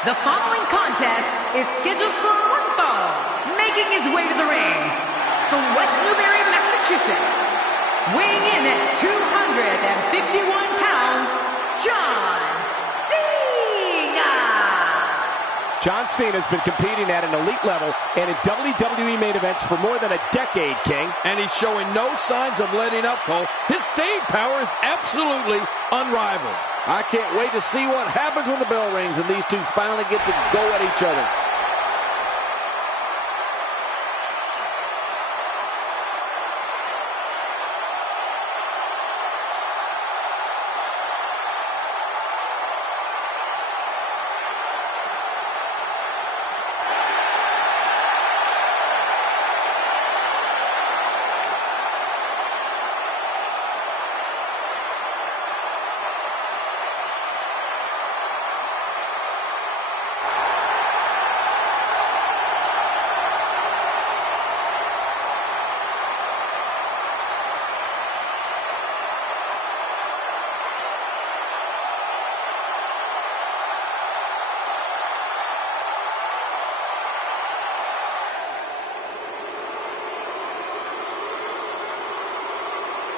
The following contest is scheduled for one fall. Making his way to the ring from West Newbury, Massachusetts, weighing in at 251 pounds, John Cena. John Cena's been competing at an elite level and in WWE main events for more than a decade, King. And he's showing no signs of letting up, Cole. His staying power is absolutely unrivaled. I can't wait to see what happens when the bell rings and these two finally get to go at each other.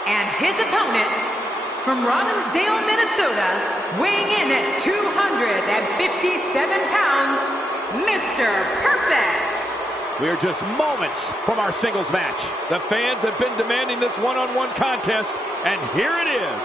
And his opponent, from Robbinsdale, Minnesota, weighing in at 257 pounds, Mr. Perfect. We are just moments from our singles match. The fans have been demanding this one-on-one contest, and here it is.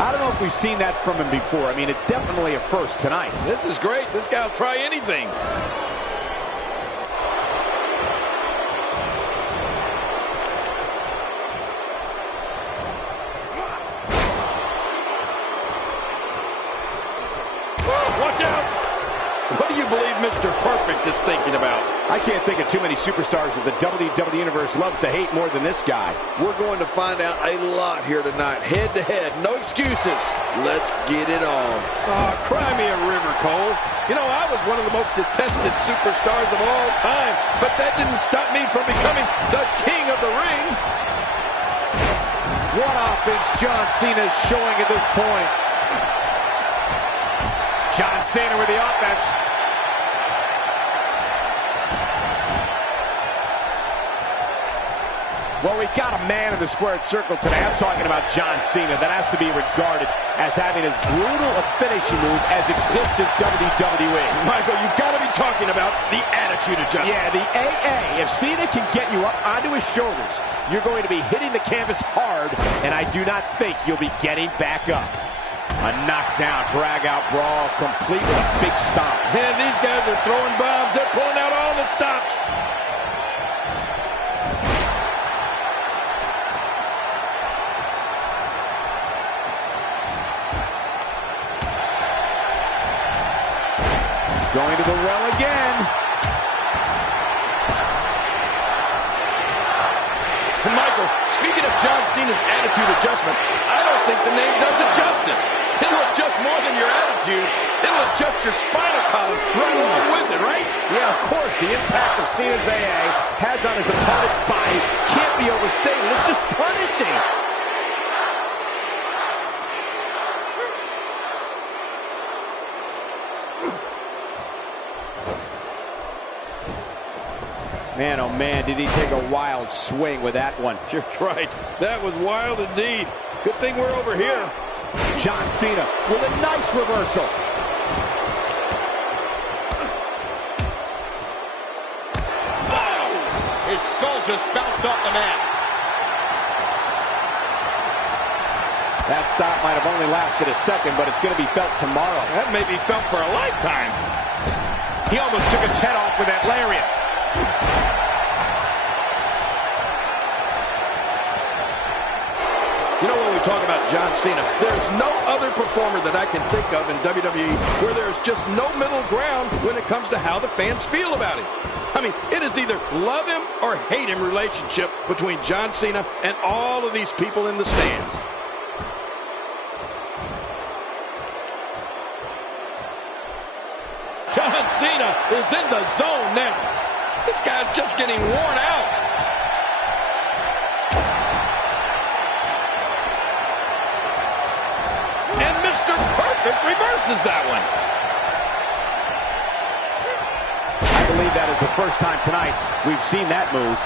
I don't know if we've seen that from him before. I mean, it's definitely a first tonight. This is great. This guy will try anything. Watch out! What do you believe Mr. Perfect is thinking about? I can't think of too many superstars that the WWE Universe loves to hate more than this guy. We're going to find out a lot here tonight. Head to head, no excuses. Let's get it on. Oh, cry me a river, Cole. You know, I was one of the most detested superstars of all time, but that didn't stop me from becoming the king of the ring. What offense John Cena is showing at this point. John Cena with the offense. Well, we got a man in the squared circle today. I'm talking about John Cena. That has to be regarded as having as brutal a finishing move as exists in WWE. Michael, you've got to be talking about the attitude adjustment. Yeah, the AA. If Cena can get you up onto his shoulders, you're going to be hitting the canvas hard, and I do not think you'll be getting back up. A knockdown, drag-out brawl, complete with a big stomp. Man, these guys are throwing bombs. They're pulling out all the stops. Going to the well again. And Michael, speaking of John Cena's attitude adjustment, I don't think the name does it justice. It'll adjust more than your attitude. It'll adjust your spinal column right along with it, right? Yeah, of course. The impact of Cena's AA has on his opponent's body can't be overstated. It's just punishing. Man, oh man, did he take a wild swing with that one. You're right. That was wild indeed. Good thing we're over here. John Cena with a nice reversal. His skull just bounced off the mat. That stop might have only lasted a second, but it's going to be felt tomorrow. That may be felt for a lifetime. He almost took his head off with that lariat. You know, when we talk about John Cena, there's no other performer that I can think of in WWE where there's just no middle ground when it comes to how the fans feel about him. I mean, it is either love him or hate him relationship between John Cena and all of these people in the stands. John Cena is in the zone now. This guy's just getting worn out. And Mr. Perfect reverses that one. I believe that is the first time tonight we've seen that move.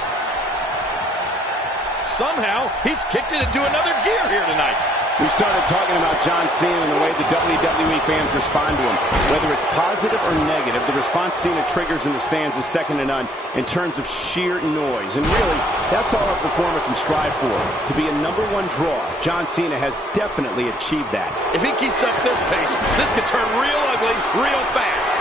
Somehow, he's kicked it into another gear here tonight. We started talking about John Cena and the way the WWE fans respond to him. Whether it's positive or negative, the response Cena triggers in the stands is second to none in terms of sheer noise. And really, that's all a performer can strive for. To be a #1 draw, John Cena has definitely achieved that. If he keeps up this pace, this could turn real ugly real fast.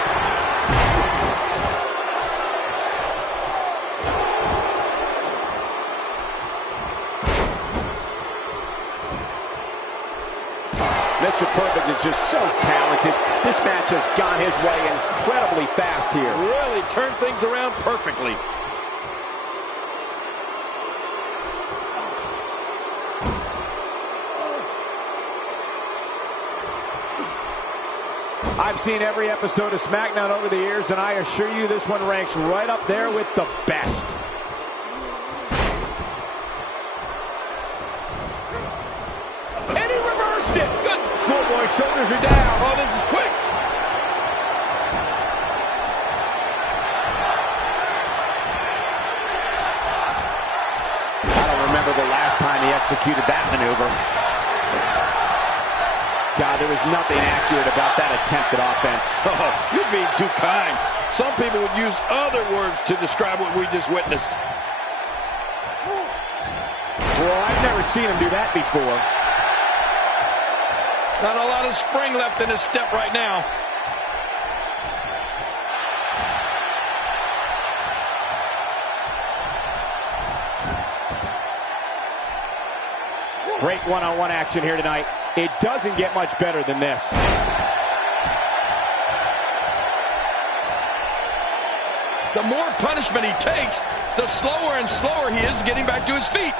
Mr. Perfect is just so talented. This match has gone his way incredibly fast here. Really turned things around perfectly. I've seen every episode of SmackDown over the years, and I assure you this one ranks right up there with the best. Schoolboy shoulders are down. Oh, this is quick. I don't remember the last time he executed that maneuver. God, there was nothing accurate about that attempt at offense. Oh, you're being too kind. Some people would use other words to describe what we just witnessed. Well, I've never seen him do that before. Not a lot of spring left in his step right now. Great one-on-one action here tonight. It doesn't get much better than this. The more punishment he takes, the slower and slower he is getting back to his feet.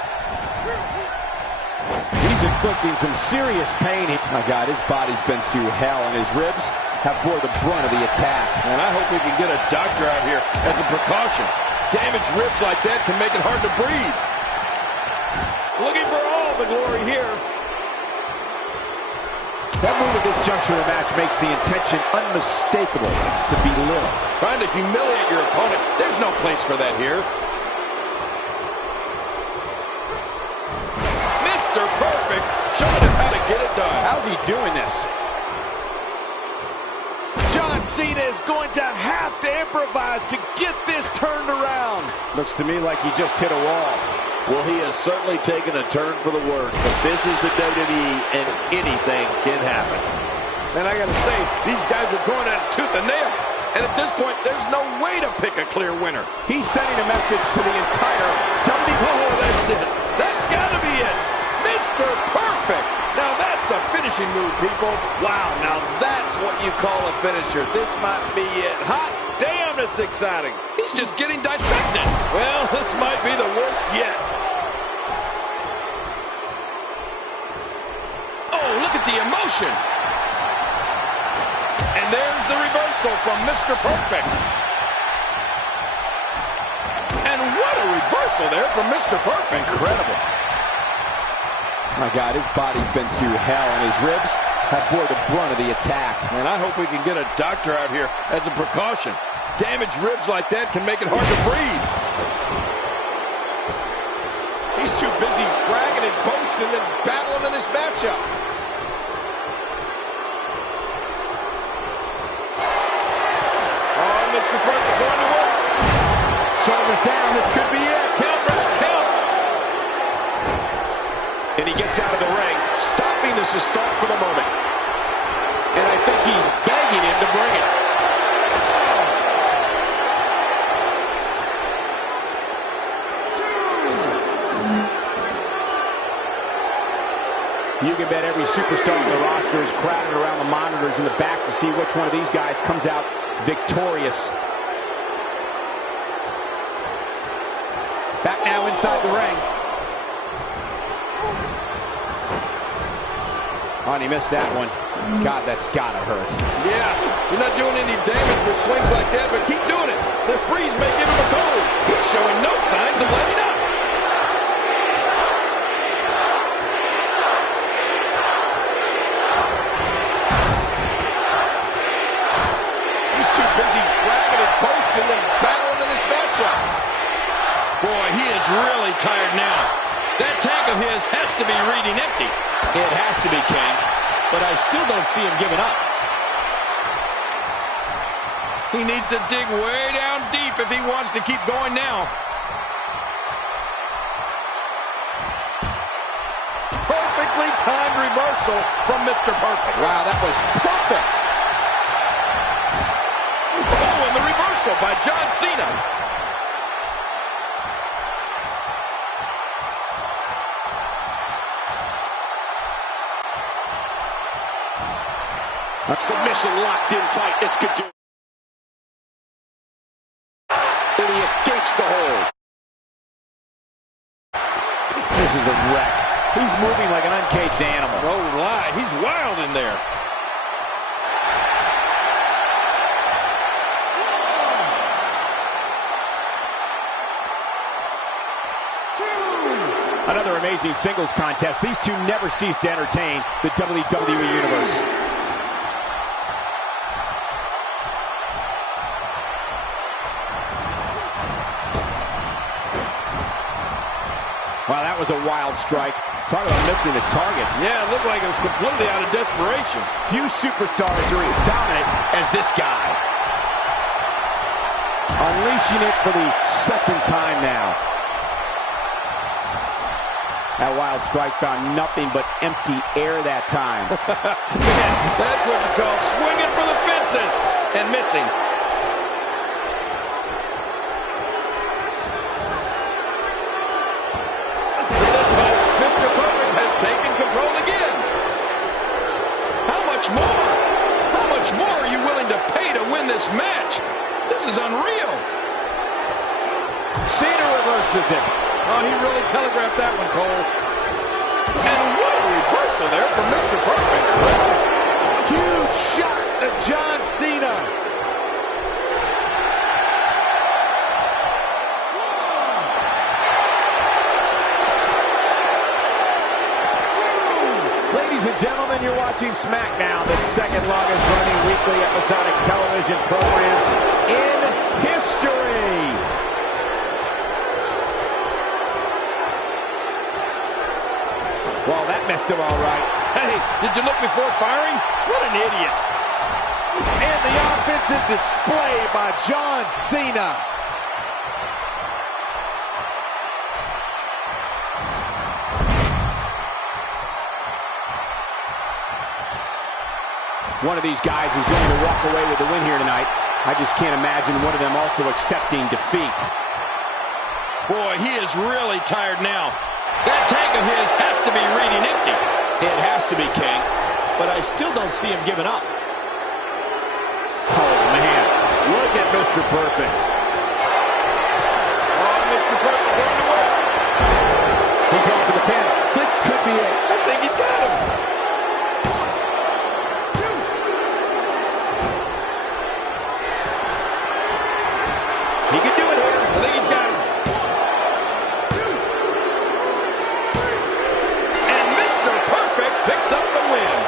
He's inflicting some serious pain. My God, his body's been through hell, and his ribs have bore the brunt of the attack. And I hope we can get a doctor out here as a precaution. Damaged ribs like that can make it hard to breathe. Looking for all the glory here. That move at this juncture of the match makes the intention unmistakable to belittle. Trying to humiliate your opponent. There's no place for that here. Mr. Perfect showing us how to get it done. How's he doing this? John Cena is going to have to improvise to get this turned around. Looks to me like he just hit a wall. Well, he has certainly taken a turn for the worse, but this is the WWE, and anything can happen. And I gotta say, these guys are going at it tooth and nail. And at this point, there's no way to pick a clear winner. He's sending a message to the entire WWE. Oh, that's it. That's gotta be it. Mr. Perfect. Now that's a finishing move, people. Wow, now that's what you call a finisher. This might be it. Hot damn, it's exciting. He's just getting dissected. Well, this might be the worst yet. Oh, look at the emotion. And there's the reversal from Mr. Perfect. And what a reversal there from Mr. Perfect. Incredible. My God, his body's been through hell, and his ribs have bore the brunt of the attack. And I hope we can get a doctor out here as a precaution. Damaged ribs like that can make it hard to breathe. He's too busy bragging and boasting than battling in this matchup. Oh, Mr. Perfect going to work. Shoulders down. This could be it. Count, Brad, count. And he gets out of the ring, stopping this assault for the moment. And I think he's begging him to bring it. You can bet every superstar on the roster is crowded around the monitors in the back to see which one of these guys comes out victorious. Back now inside the ring. Oh, and he missed that one. God, that's gotta hurt. Yeah, you're not doing any damage with swings like that, but keep doing it. The breeze may give him a cold. He's showing no signs of letting up. He's too busy bragging and boasting than battling in this matchup. Boy, he is really tired now. That tank of his has to be reading empty. It has to be, King, but I still don't see him giving up. He needs to dig way down deep if he wants to keep going now. Perfectly timed reversal from Mr. Perfect. Wow, that was perfect. Oh, and the reversal by John Cena. Submission locked in tight. This could do. And he escapes the hold. This is a wreck. He's moving like an uncaged animal. No lie, he's wild in there. Another amazing singles contest. These two never cease to entertain the WWE Universe. Wow, that was a wild strike. Talk about missing the target. Yeah, it looked like it was completely out of desperation. Few superstars are as dominant as this guy. Unleashing it for the second time now. That wild strike found nothing but empty air that time. That's what you call swinging for the fences and missing. Mr. Perfect has taken control again. How much more? How much more are you willing to pay to win this match? This is unreal. Cena reverses it. Oh, he really telegraphed that one, Cole. And what a reversal there from Mr. Perfect. Huge shot to John Cena. Ladies and gentlemen, you're watching SmackDown, the second longest running weekly episodic television program in history. Well, that missed him all right. Hey, did you look before firing? What an idiot. And the offensive display by John Cena. One of these guys is going to walk away with the win here tonight. I just can't imagine one of them also accepting defeat. Boy, he is really tired now. That tank of his has to be reading empty. It has to be, King, but I still don't see him giving up. Oh, man. Look at Mr. Perfect. Oh, Mr. Perfect going to work. He's going for the pin. This could be it. I think he's got him. He can do it here. I think he's got him. And Mr. Perfect picks up the win.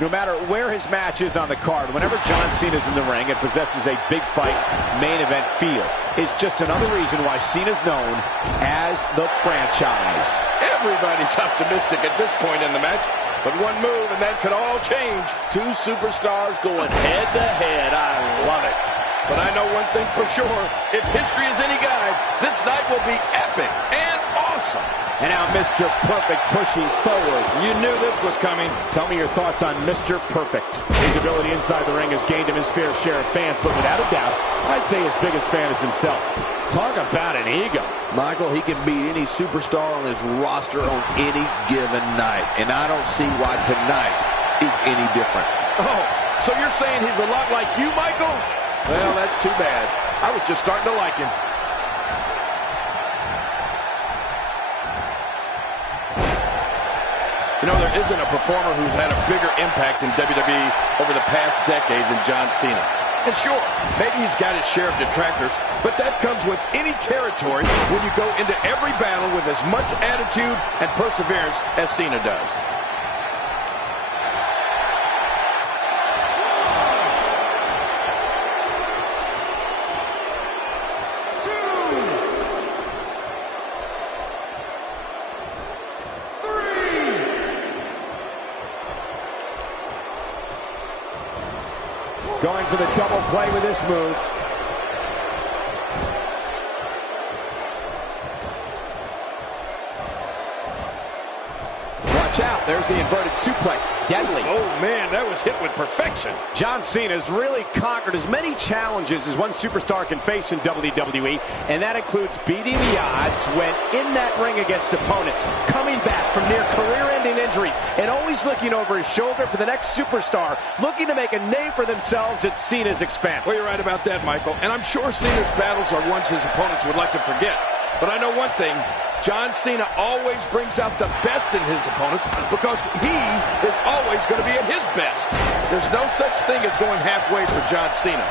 no matter where his match is on the card, whenever John Cena's in the ring, it possesses a big fight, main event feel. It's just another reason why Cena's known as the franchise. Everybody's optimistic at this point in the match, but one move and that could all change. Two superstars going head to head. I love it. But I know one thing for sure. If history is any guide, this night will be epic and awesome. And now Mr. Perfect pushing forward. You knew this was coming. Tell me your thoughts on Mr. Perfect. His ability inside the ring has gained him his fair share of fans, but without a doubt, I'd say his biggest fan is himself. Talk about an ego. Michael, he can beat any superstar on his roster on any given night. And I don't see why tonight is any different. Oh, so you're saying he's a lot like you, Michael? Well, that's too bad. I was just starting to like him. You know, there isn't a performer who's had a bigger impact in WWE over the past decade than John Cena. And sure, maybe he's got his share of detractors, but that comes with any territory when you go into every battle with as much attitude and perseverance as Cena does. Going for the double play with this move. Watch out, there's the inverted suplex. Deadly. Oh man, that was hit with perfection. John Cena's really conquered as many challenges as one superstar can face in WWE, and that includes beating the odds when in that ring against opponents, coming back from near career-ending injuries, and always looking over his shoulder for the next superstar, looking to make a name for themselves at Cena's expense. Well, you're right about that, Michael. And I'm sure Cena's battles are ones his opponents would like to forget. But I know one thing. John Cena always brings out the best in his opponents because he is always going to be at his best. There's no such thing as going halfway for John Cena.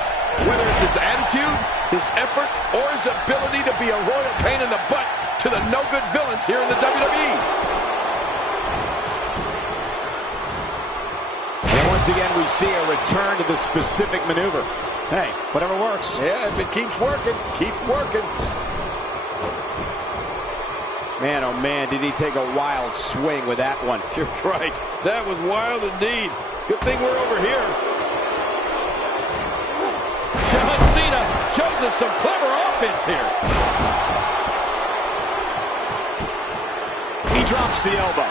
Whether it's his attitude, his effort, or his ability to be a royal pain in the butt to the no-good villains here in the WWE. And once again, we see a return to the specific maneuver. Hey, whatever works. Yeah, if it keeps working, keep working. Man, oh man, did he take a wild swing with that one. You're right. That was wild indeed. Good thing we're over here. John Cena shows us some clever offense here. He drops the elbow.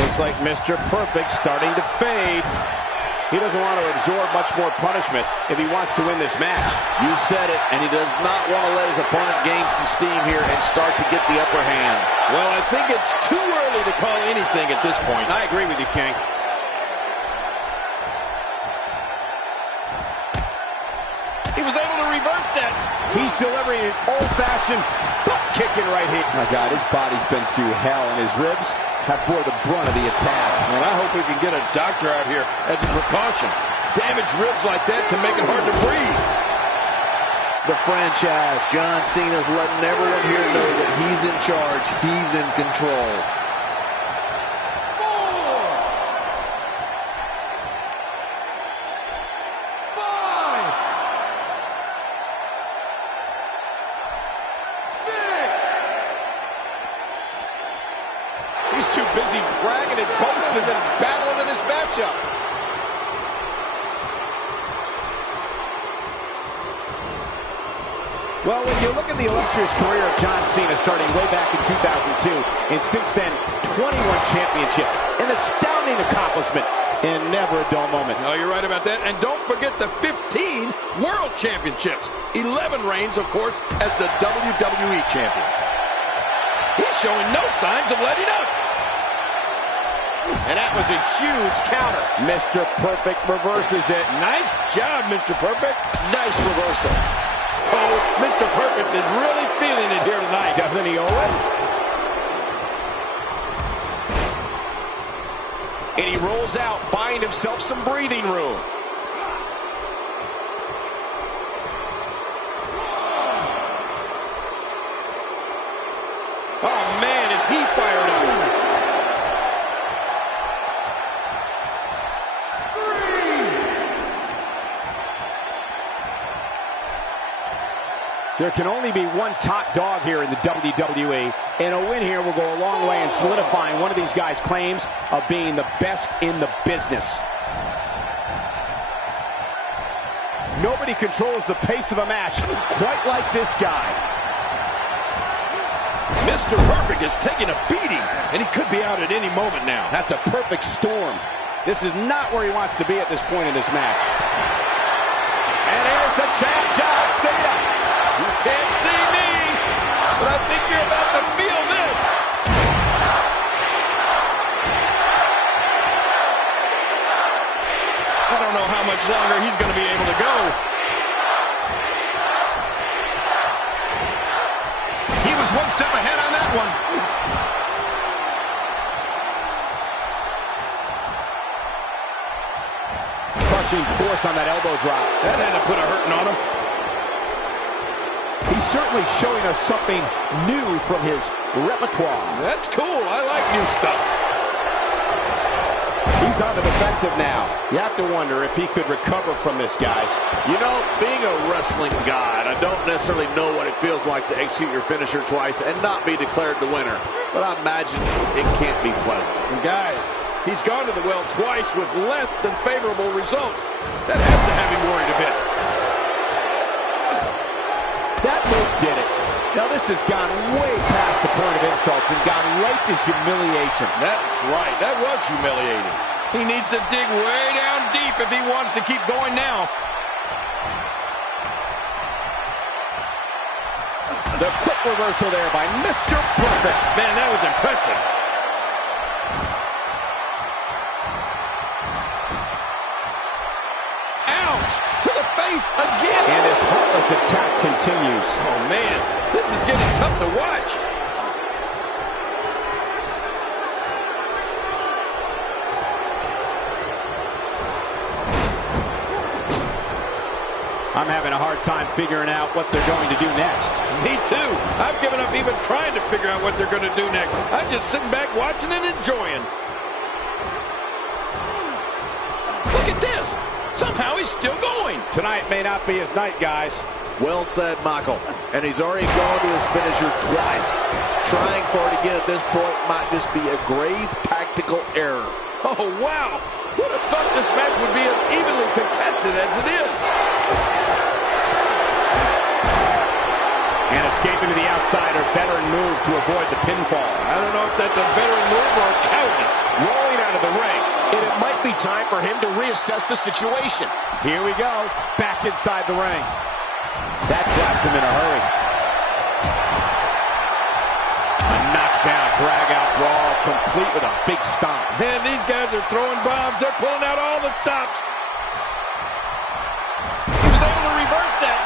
Looks like Mr. Perfect starting to fade. He doesn't want to absorb much more punishment if he wants to win this match. You said it, and he does not want to let his opponent gain some steam here and start to get the upper hand. Well, I think it's too early to call anything at this point. I agree with you, King. He was able to reverse that. He's delivering an old-fashioned butt-kicking right here. My God, his body's been through hell, and his ribs have bore the brunt of the attack. And I hope we can get a doctor out here as a precaution. Damaged ribs like that can make it hard to breathe. The franchise, John Cena's letting everyone here know that he's in charge. He's in control. 4, 5, 6. He's too busy bragging and boasting than battling in this matchup. Well, when you look at the illustrious career of John Cena starting way back in 2002, and since then, 21 championships, an astounding accomplishment, and never a dull moment. No, you're right about that. And don't forget the 15 World Championships. 11 reigns, of course, as the WWE Champion. He's showing no signs of letting up. And that was a huge counter. Mr. Perfect reverses it. Nice job, Mr. Perfect. Nice reversal. Oh, Mr. Perfect is really feeling it here tonight. Doesn't he always? And he rolls out, buying himself some breathing room. There can only be one top dog here in the WWE, and a win here will go a long way in solidifying one of these guys' claims of being the best in the business. Nobody controls the pace of a match quite like this guy. Mr. Perfect is taking a beating, and he could be out at any moment now. That's a perfect storm. This is not where he wants to be at this point in this match. And here's the champ, John Cena. You can't see me, but I think you're about to feel this. I don't know how much longer he's going to be able to go. He was one step ahead on that one. Crushing force on that elbow drop. That had to put a hurting on him. He's certainly showing us something new from his repertoire. That's cool. I like new stuff. He's on the defensive now. You have to wonder if he could recover from this, guys. You know, being a wrestling god, I don't necessarily know what it feels like to execute your finisher twice and not be declared the winner. But I imagine it can't be pleasant. And guys, he's gone to the well twice with less than favorable results. That has to have him worried a bit. That move did it. Now this has gone way past the point of insults and gone right to humiliation. That's right. That was humiliating. He needs to dig way down deep if he wants to keep going now. The quick reversal there by Mr. Perfect. Man, that was impressive. Ouch! To the face again. And his heartless attack continues. Oh, man. This is getting tough to watch. I'm having a hard time figuring out what they're going to do next. Me too. I've given up even trying to figure out what they're going to do next. I'm just sitting back watching and enjoying. Look at this. Somehow he's still going. Tonight may not be his night, guys. Well said, Michael. And he's already gone to his finisher twice. Trying for it again at this point might just be a grave tactical error. Oh, wow. Who'd have thought this match would be as evenly contested as it is? And escaping to the outside, a veteran move to avoid the pinfall. I don't know if that's a veteran move or a cowardice. Rolling out of the ring, and it might be time for him to reassess the situation. Here we go, back inside the ring. That drops him in a hurry. A knockdown, drag-out brawl, complete with a big stomp. Man, these guys are throwing bombs. They're pulling out all the stops. He was able to reverse that.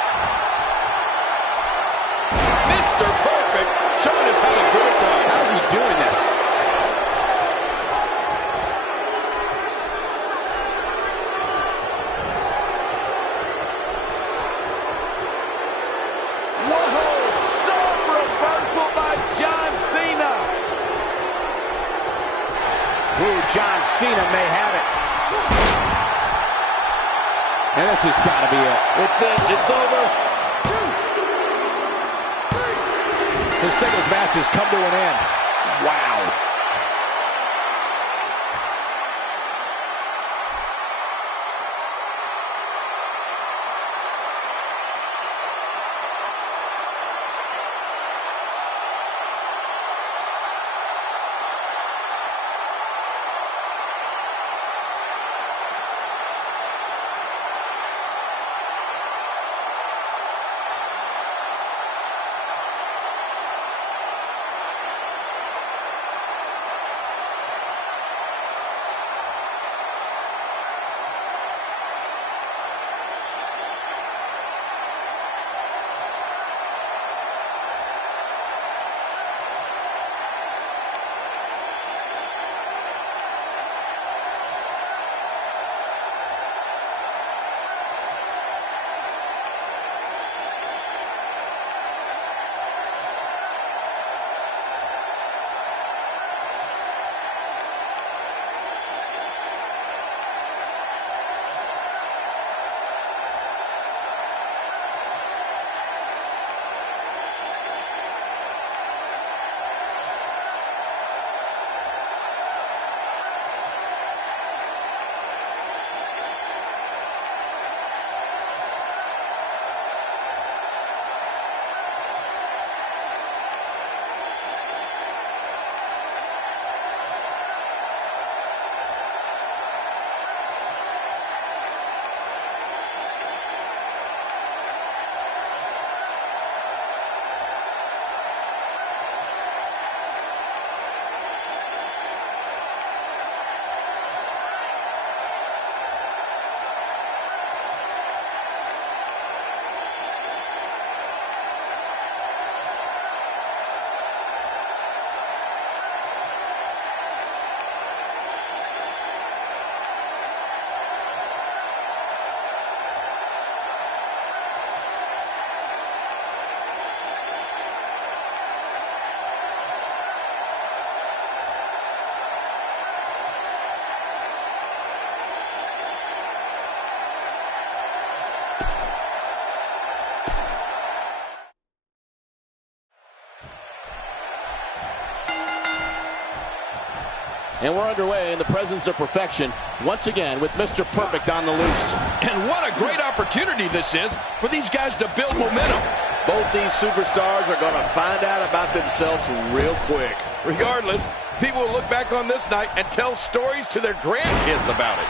Mr. Perfect showing us how to get it done. How's he doing this? Whoa! Some reversal by John Cena. Ooh, John Cena may have it. And this has got to be it. It's it. It's over. This singles match has come to an end. Wow. And we're underway in the presence of perfection, once again with Mr. Perfect on the loose. And what a great opportunity this is for these guys to build momentum. Both these superstars are going to find out about themselves real quick. Regardless, people will look back on this night and tell stories to their grandkids about it.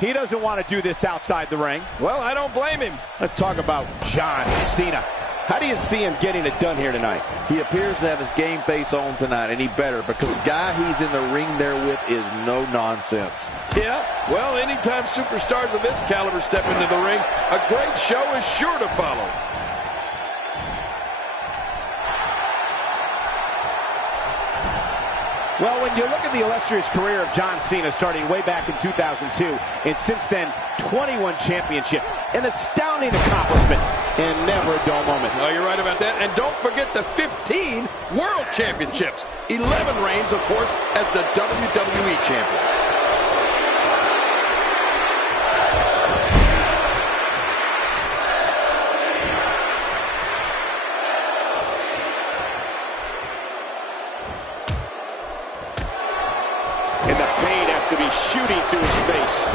He doesn't want to do this outside the ring. Well, I don't blame him. Let's talk about John Cena. How do you see him getting it done here tonight? He appears to have his game face on tonight, and he better, because the guy he's in the ring there with is no nonsense. Yeah, well, anytime superstars of this caliber step into the ring, a great show is sure to follow. Well, when you look at the illustrious career of John Cena starting way back in 2002, and since then, 21 championships, an astounding accomplishment, and never a dull moment. No, you're right about that. And don't forget the 15 World Championships. 11 reigns, of course, as the WWE Champion. And the pain has to be shooting through his face.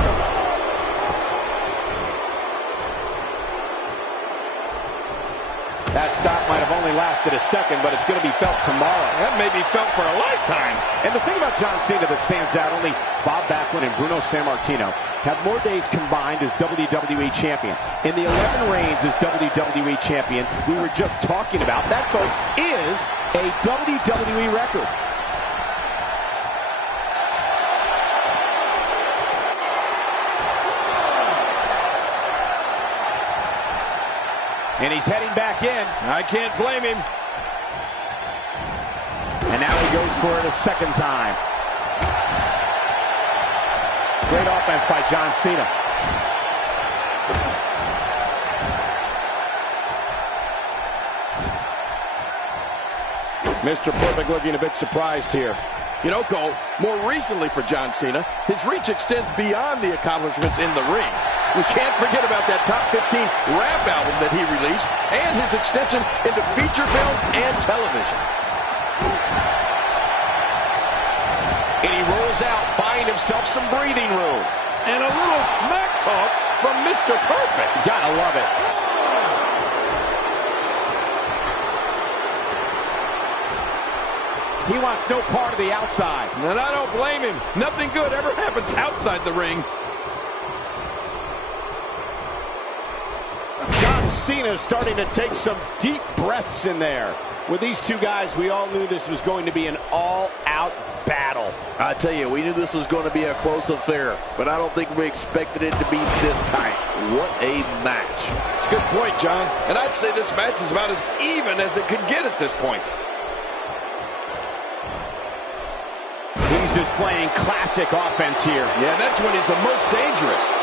That stop might have only lasted a second, but it's going to be felt tomorrow. That may be felt for a lifetime. And the thing about John Cena that stands out, only Bob Backlund and Bruno Sammartino have more days combined as WWE Champion. In the 11 reigns as WWE Champion we were just talking about, that, folks, is a WWE record. And he's heading back in. I can't blame him. And now he goes for it a second time. Great offense by John Cena. Mr. Perfect looking a bit surprised here. You know, Cole, more recently for John Cena, his reach extends beyond the accomplishments in the ring. We can't forget about that top 15 rap album that he released and his extension into feature films and television. And he rolls out, buying himself some breathing room. And a little smack talk from Mr. Perfect. Gotta love it. He wants no part of the outside. And I don't blame him. Nothing good ever happens outside the ring. John Cena is starting to take some deep breaths in there. With these two guys, we all knew this was going to be an all-out battle. I tell you, we knew this was going to be a close affair, but I don't think we expected it to be this tight. What a match. It's a good point, John. And I'd say this match is about as even as it could get at this point. He's displaying classic offense here. Yeah, that's when he's the most dangerous.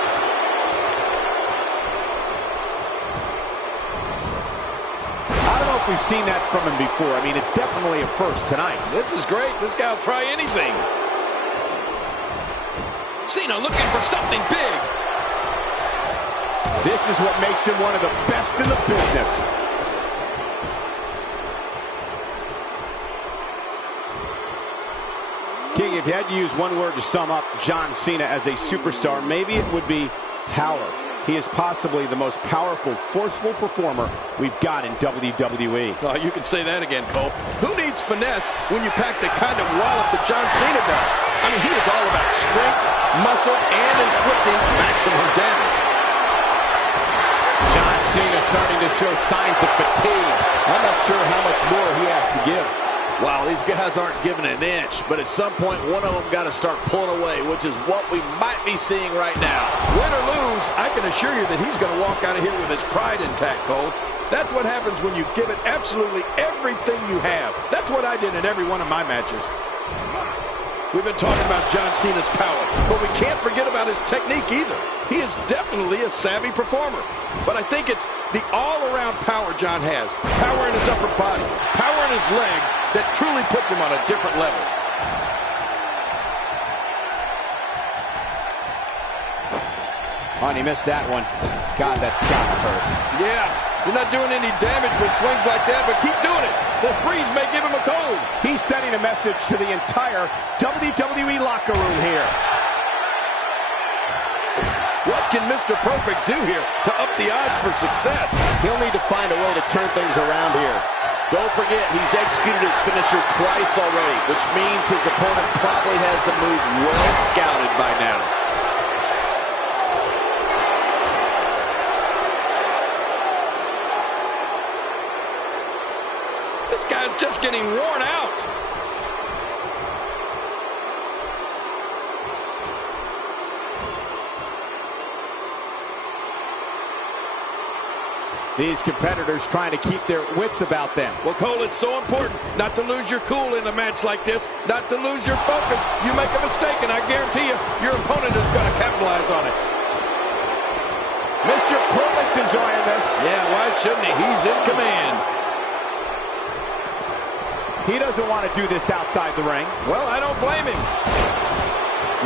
I don't know if we've seen that from him before. I mean, it's definitely a first tonight. This is great. This guy will try anything. Cena looking for something big. This is what makes him one of the best in the business. King, if you had to use one word to sum up John Cena as a superstar, maybe it would be power. He is possibly the most powerful, forceful performer we've got in WWE. Oh, you can say that again, Cole. Who needs finesse when you pack the kind of wallop that John Cena does? I mean, he is all about strength, muscle, and inflicting maximum damage. John Cena starting to show signs of fatigue. I'm not sure how much more he has to give. Wow, these guys aren't giving an inch, but at some point, one of them got to start pulling away, which is what we might be seeing right now. Win or lose, I can assure you that he's going to walk out of here with his pride intact, Cole. That's what happens when you give it absolutely everything you have. That's what I did in every one of my matches. We've been talking about John Cena's power, but we can't forget about his technique either. He is definitely a savvy performer. But I think it's the all-around power John has. Power in his upper body, power in his legs that truly puts him on a different level. Oh, and he missed that one. God, that's gotta hurt. Yeah, You're not doing any damage with swings like that, but keep doing it. The breeze may give him a cold. He's sending a message to the entire WWE locker room here. What can Mr. Perfect do here to up the odds for success? He'll need to find a way to turn things around here. Don't forget, he's executed his finisher twice already, which means his opponent probably has the move well scouted by now. This guy's just getting worn out. These competitors trying to keep their wits about them. Well, Cole, it's so important not to lose your cool in a match like this, not to lose your focus. You make a mistake, and I guarantee you, your opponent is going to capitalize on it. Mr. Perfect's enjoying this. Yeah, why shouldn't he? He's in command. He doesn't want to do this outside the ring. Well, I don't blame him.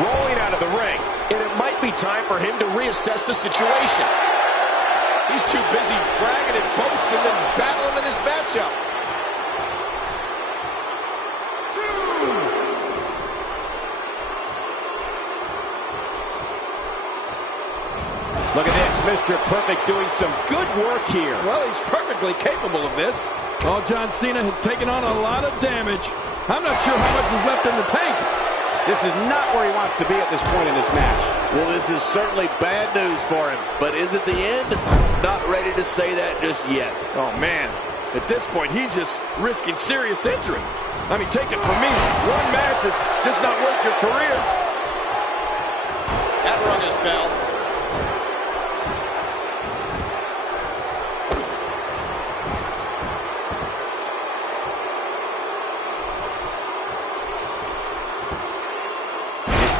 Rolling out of the ring, and it might be time for him to reassess the situation. He's too busy bragging and boasting than battling in this matchup. Look at this, Mr. Perfect doing some good work here. Well, he's perfectly capable of this. Oh, John Cena has taken on a lot of damage. I'm not sure how much is left in the tank. This is not where he wants to be at this point in this match. Well, this is certainly bad news for him, but is it the end? Not ready to say that just yet. Oh, man. At this point, he's just risking serious injury. I mean, take it from me. One match is just not worth your career. That rung his bell.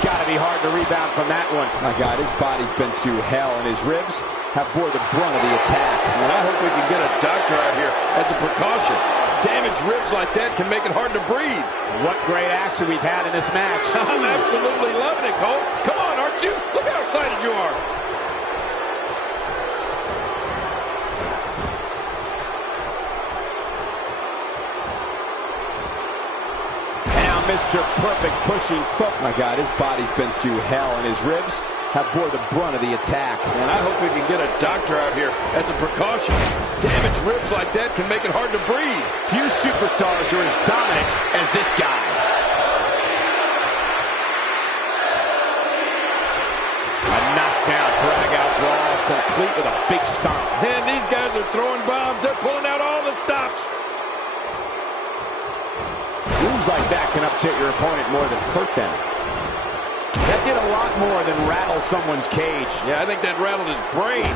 Got to be hard to rebound from that one. My God, his body's been through hell, and his ribs have bore the brunt of the attack. And I hope we can get a doctor out here as a precaution. Damaged ribs like that can make it hard to breathe. What great action we've had in this match. I'm absolutely loving it, Cole. Come on, aren't you? Look how excited you are. Mr. Perfect pushing foot. My God, his body's been through hell, and his ribs have bore the brunt of the attack. And I hope we can get a doctor out here as a precaution. Damaged ribs like that can make it hard to breathe. Few superstars are as dominant as this guy. A knockdown, drag-out brawl, complete with a big stomp. And these guys are throwing bombs. They're pulling out all the stops. Moves like that can upset your opponent more than hurt them. That did a lot more than rattle someone's cage. Yeah, I think that rattled his brain.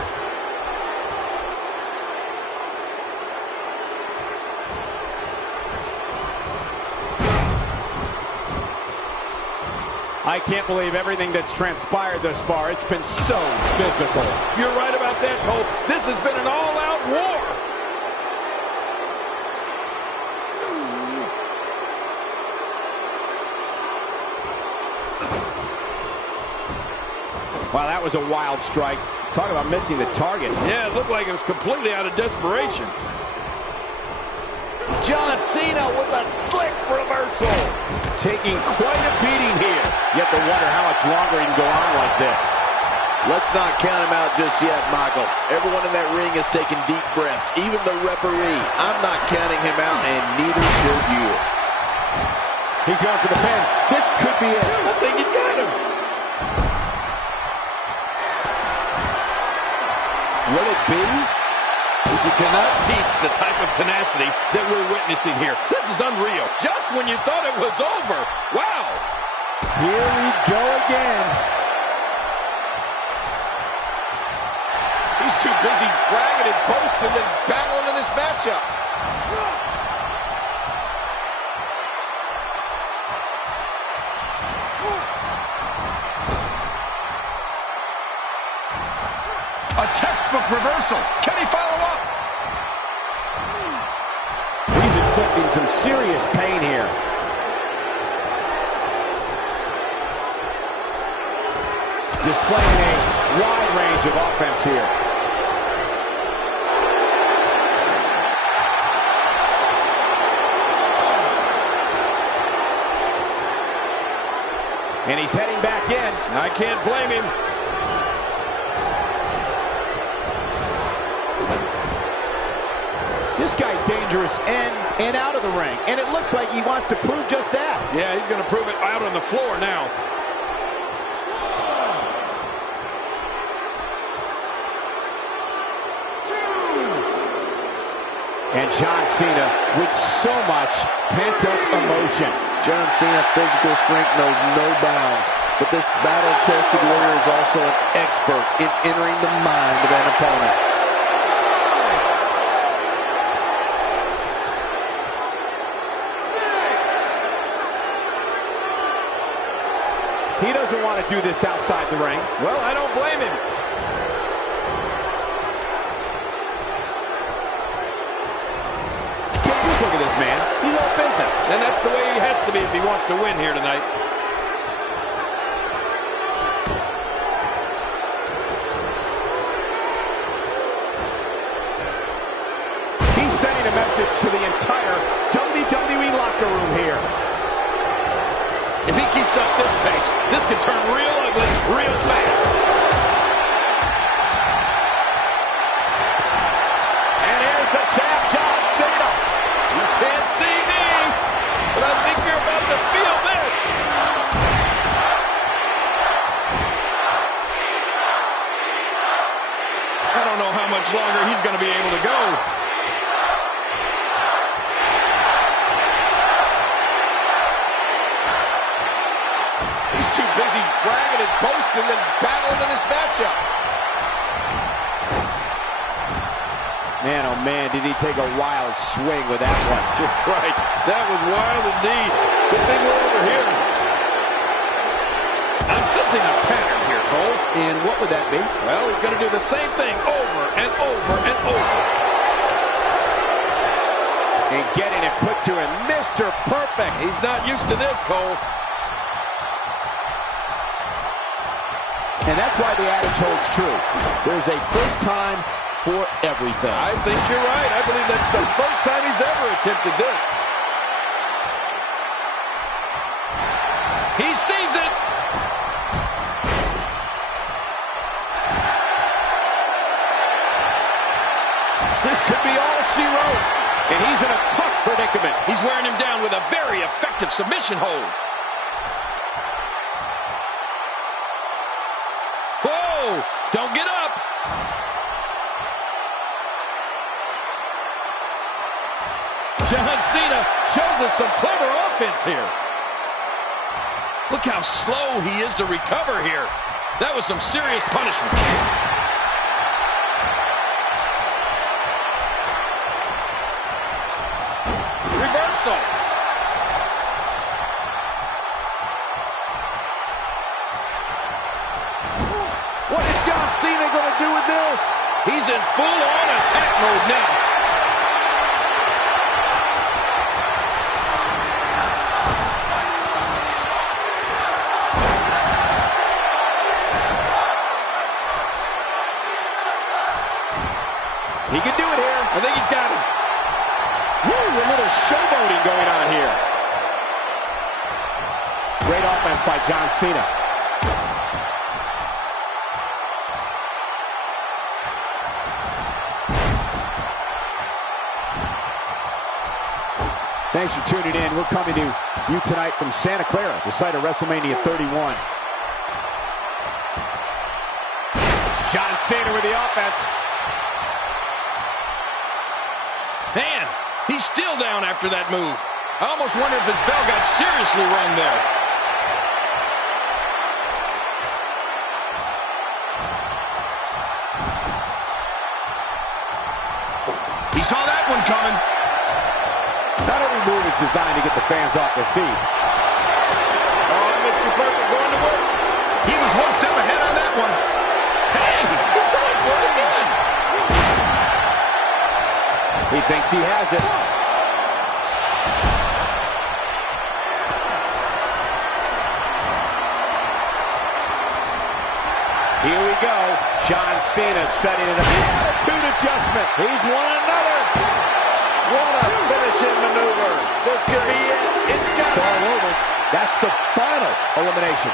I can't believe everything that's transpired thus far. It's been so physical. You're right about that, Cole. This has been an all-out war. Wow, that was a wild strike. Talk about missing the target. Yeah, it looked like it was completely out of desperation. John Cena with a slick reversal. Taking quite a beating here. You have to wonder how much longer he can go on like this. Let's not count him out just yet, Michael. Everyone in that ring is taking deep breaths, even the referee. I'm not counting him out, and neither should you. He's going for the pin. This could be it. I think he's got him. Will it be? You cannot teach the type of tenacity that we're witnessing here. This is unreal. Just when you thought it was over. Wow. Here we go again. He's too busy bragging and boasting than battling in this matchup. A textbook reversal. Can he follow up? He's inflicting some serious pain here. Displaying a wide range of offense here. And he's heading back in. I can't blame him. This guy's dangerous in and out of the ring. And it looks like he wants to prove just that. Yeah, he's going to prove it out on the floor now. And John Cena with so much pent-up emotion. John Cena, physical strength knows no bounds. But this battle-tested warrior is also an expert in entering the mind of an opponent. He doesn't want to do this outside the ring. Well, I don't blame him. Just look at this man. He's all business. And that's the way he has to be if he wants to win here tonight. He's sending a message to the entire WWE locker room here. If he keeps up this pace, this could turn real ugly real fast. And here's the champ, John Cena. You can't see me, but I think you're about to feel this. I don't know how much longer he's going to be able to go. He's too busy bragging and boasting than battling in this matchup. Man, oh man, did he take a wild swing with that one. Right, that was wild indeed. Good thing we're over here. I'm sensing a pattern here, Cole. And what would that be? Well, he's going to do the same thing over and over and over. And getting it put to him, Mr. Perfect. He's not used to this, Cole. And that's why the adage holds true. There's a first time for everything. I think you're right. I believe that's the first time he's ever attempted this. He sees it. This could be all she wrote. And he's in a tough predicament. He's wearing him down with a very effective submission hold. Whoa! Don't get up! John Cena shows us some clever offense here. Look how slow he is to recover here. That was some serious punishment. Reversal. What is John Cena going to do with this? He's in full-on attack mode now. He can do it here. I think he's got him. Woo, a little showboating going on here. Great offense by John Cena. Thanks for tuning in. We're coming to you tonight from Santa Clara, the site of WrestleMania 31. John Cena with the offense. Man, he's still down after that move. I almost wonder if his bell got seriously rung there. He saw that one coming. Not every move is designed to get the fans off their feet. Oh, Mr. Perfect going to work. He was one step ahead on that one. Hey, he's going for it again. He thinks he has it. Here we go. John Cena setting it up. Attitude adjustment. He's won another. What a finishing maneuver. This could be it. It's got all over. That's the final elimination.